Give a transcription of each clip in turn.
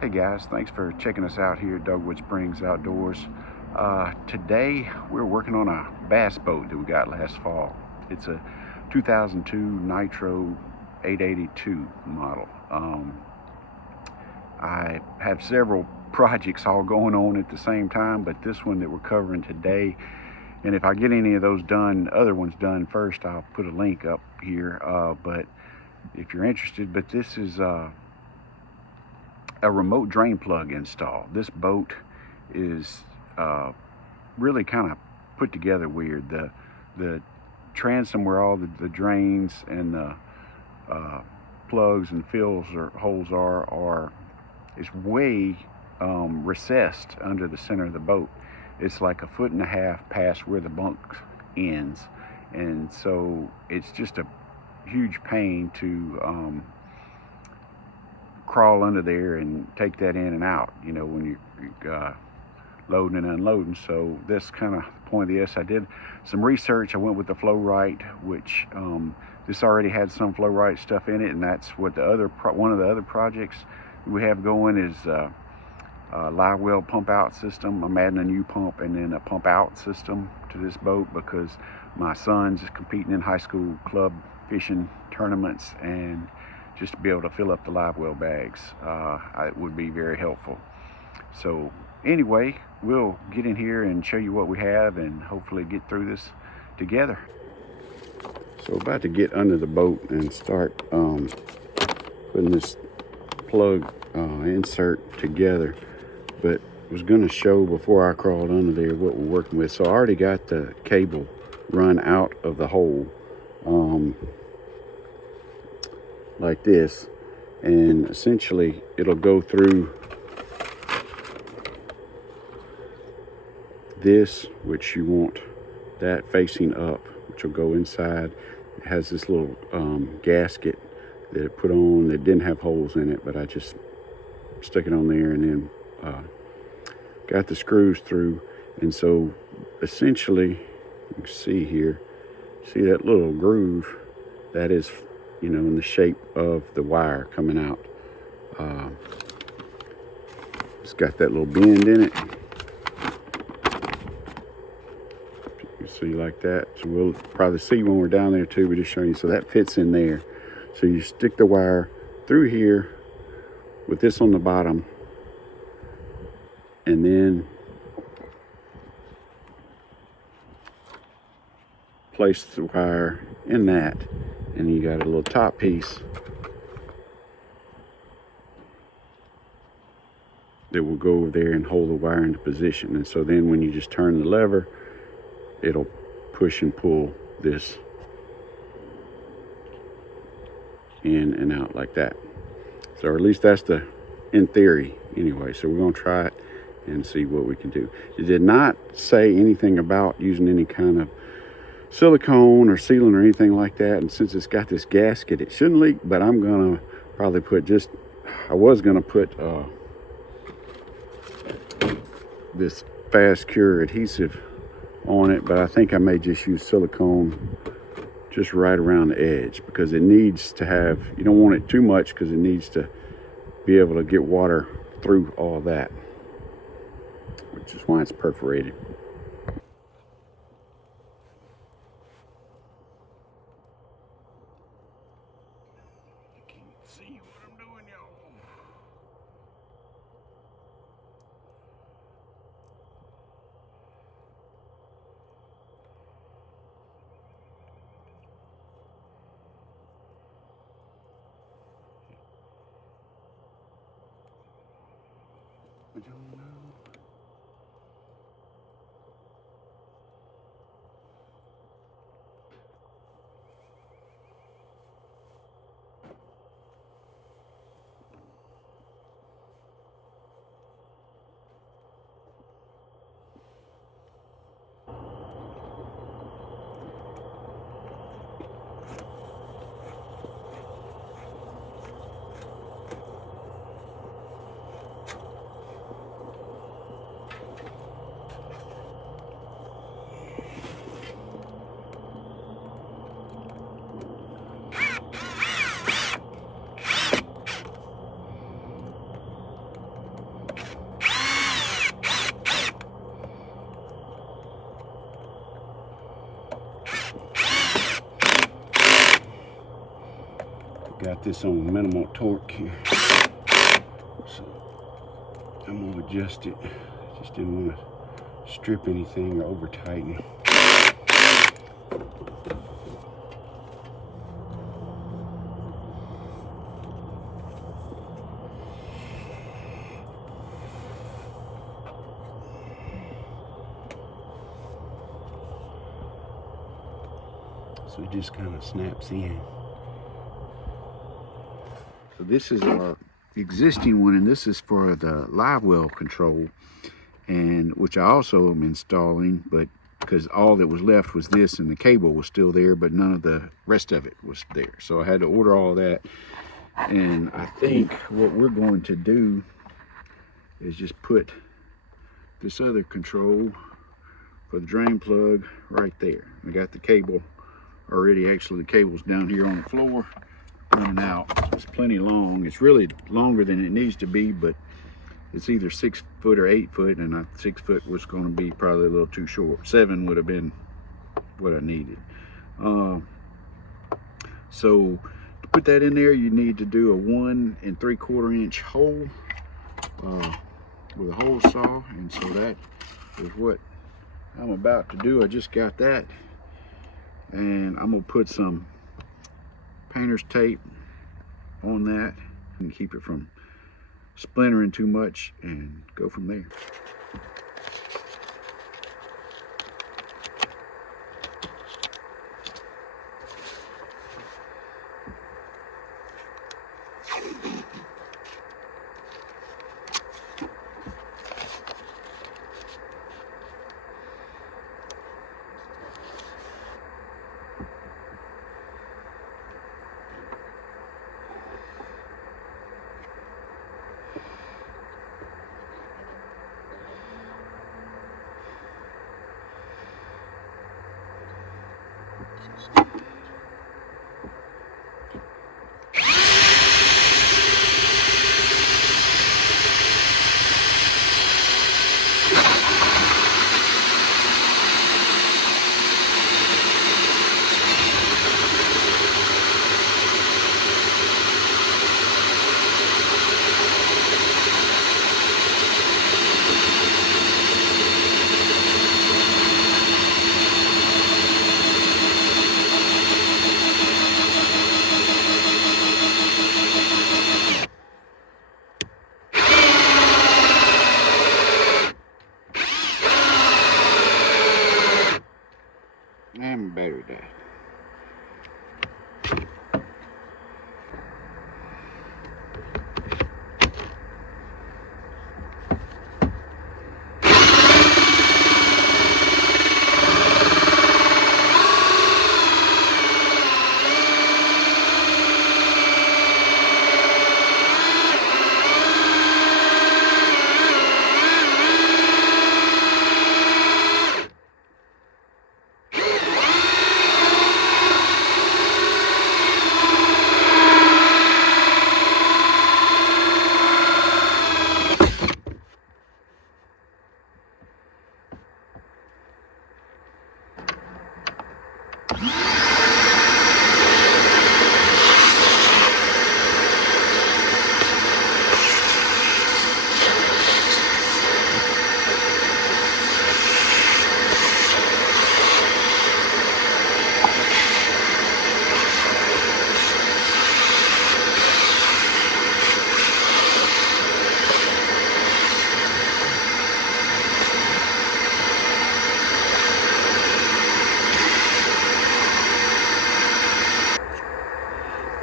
Hey guys, thanks for checking us out here at Dogwood Springs Outdoors. Today we're working on a bass boat that we got last fall. It's a 2002 Nitro 882 model. I have several projects all going on at the same time, but this one that we're covering today, and if I get any of those done, other ones done first, I'll put a link up here. But if you're interested, but this is a remote drain plug install. This boat is really kind of put together weird. The transom where all the drains and the plugs and fills or holes is way recessed under the center of the boat. It's like 1.5 feet past where the bunk ends, and so it's just a huge pain to crawl under there and take that in and out, you know, when you're loading and unloading. So that's kind of the point of this. I did some research. I went with the Flow-Rite, which this already had some Flow-Rite stuff in it, and that's what one of the other projects we have going is live well pump out system. I'm adding a new pump and then a pump out system to this boat because my son's competing in high school club fishing tournaments, and just to be able to fill up the live well bags, it would be very helpful. So anyway, we'll get in here and show you what we have and hopefully get through this together. So about to get under the boat and start putting this plug insert together, but was going to show before I crawled under there what we're working with. So I already got the cable run out of the hole like this, and essentially it'll go through this, which you want that facing up, which will go inside. It has this little gasket that it put on that didn't have holes in it, but I just stuck it on there and then got the screws through. And so essentially, you can see here, see that little groove? That is, you know, in the shape of the wire coming out. It's got that little bend in it. You can see like that. So we'll probably see when we're down there too. We're just showing you. So that fits in there. So you stick the wire through here with this on the bottom, and then place the wire in that, and you got a little top piece that will go over there and hold the wire into position. And so then when you just turn the lever, it'll push and pull this in and out like that. So, or at least that's in theory anyway. So we're going to try it and see what we can do. It did not say anything about using any kind of silicone or sealant or anything like that, and since it's got this gasket, it shouldn't leak. But I'm gonna probably put I was gonna put this fast cure adhesive on it, but I think I may just use silicone just right around the edge, because it needs to have, you don't want it too much because it needs to be able to get water through all that, which is why it's perforated. See what I'm doing, y'all. I don't know. got this on minimal torque here. So I'm gonna adjust it. Just didn't want to strip anything or over tighten. So it just kind of snaps in. So this is our existing one, and this is for the live well control, and which I also am installing, but because all that was left was this, and the cable was still there, but none of the rest of it was there. So I had to order all that, and I think what we're going to do is just put this other control for the drain plug right there. I got the cable already. Actually, the cable's down here on the floor running out. It's plenty long. It's really longer than it needs to be, but it's either 6 foot or 8 foot, and 6 foot was going to be probably a little too short. 7 would have been what I needed. So to put that in there, you need to do a 1 3/4 inch hole with a hole saw, and so that is what I'm about to do. I just got that, and I'm gonna put some painter's tape on that and keep it from splintering too much, and go from there. And battery died.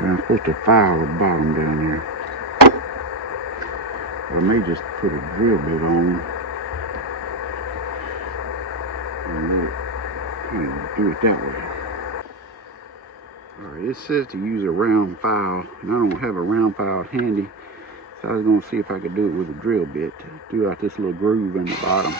I'm supposed to file the bottom down here. I may just put a drill bit on and do it that way. Alright, it says to use a round file, and I don't have a round file handy, so I was going to see if I could do it with a drill bit to do out this little groove in the bottom.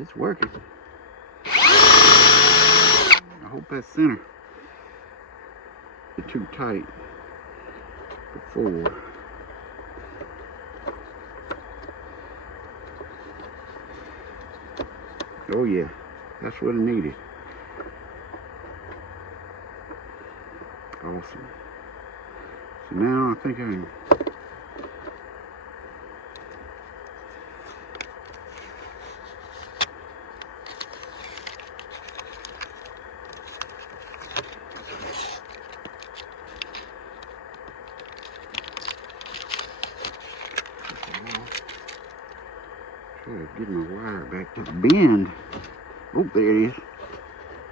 It's working. hope that's center. Too tight before. Oh yeah, that's what it needed. Awesome. So now I think I can get my wire back to the bend. Oh, there it is.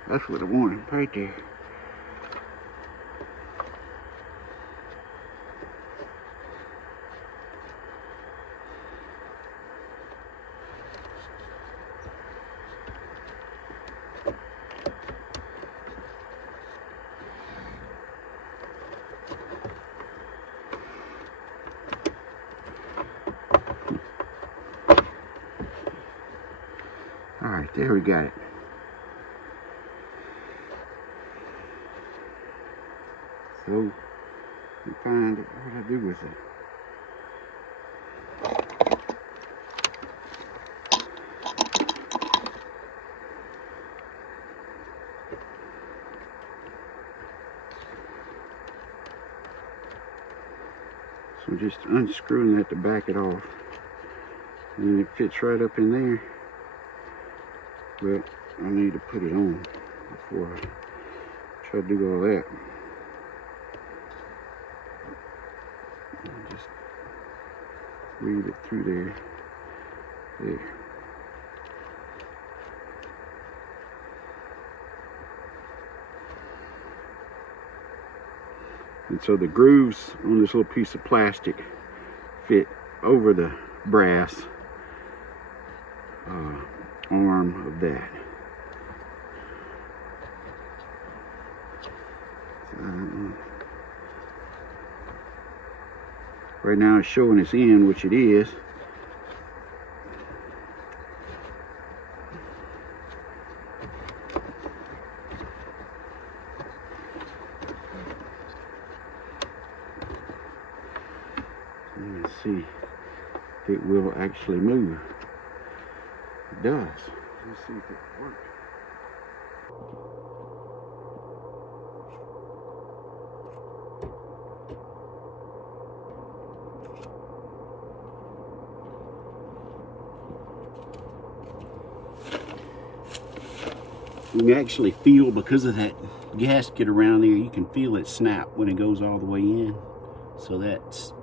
That's what I wanted right there. All right, there we got it. So, we find what I do with it. So I'm just unscrewing that to back it off. And it fits right up in there. But I need to put it on before I try to do all that. And just weave it through there. There. And so the grooves on this little piece of plastic fit over the brass arm of that. Right now it's showing its end, which it is. Let's see if it will actually move. It does. Let's see if it works. You can actually feel, because of that gasket around there, you can feel it snap when it goes all the way in. So that's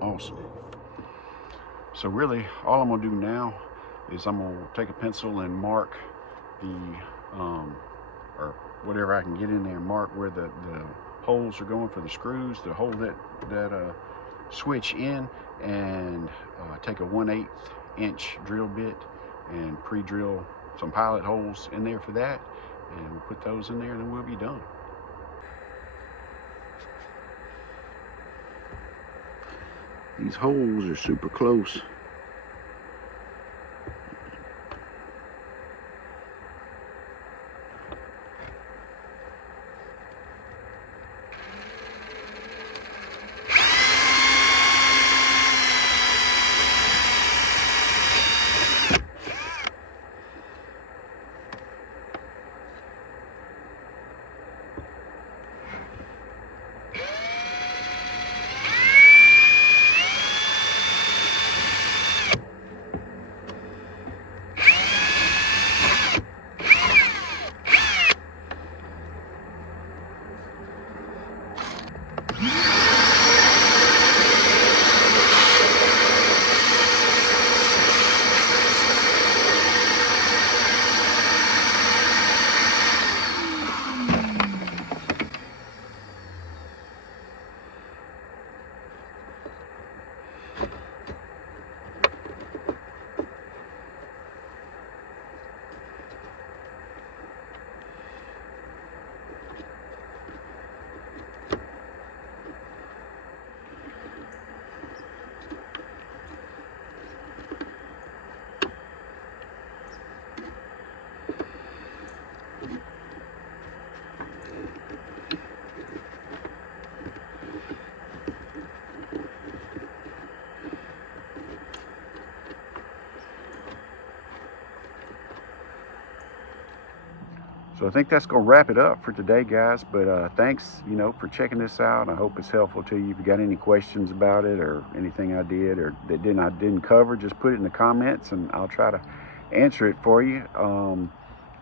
awesome. So really, all I'm gonna do now is I'm gonna take a pencil and mark the, or whatever I can get in there, mark where the holes are going for the screws to hold that switch in, and take a 1/8 inch drill bit and pre-drill some pilot holes in there for that, and we'll put those in there and then we'll be done. These holes are super close. So I think that's going to wrap it up for today, guys. But thanks, you know, for checking this out. I hope it's helpful to you. If you got any questions about it or anything I did or that I didn't cover, just put it in the comments and I'll try to answer it for you. And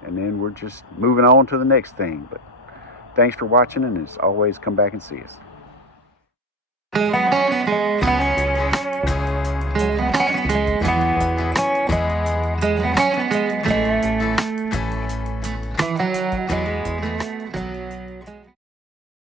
then we're just moving on to the next thing. But thanks for watching, and as always, come back and see us.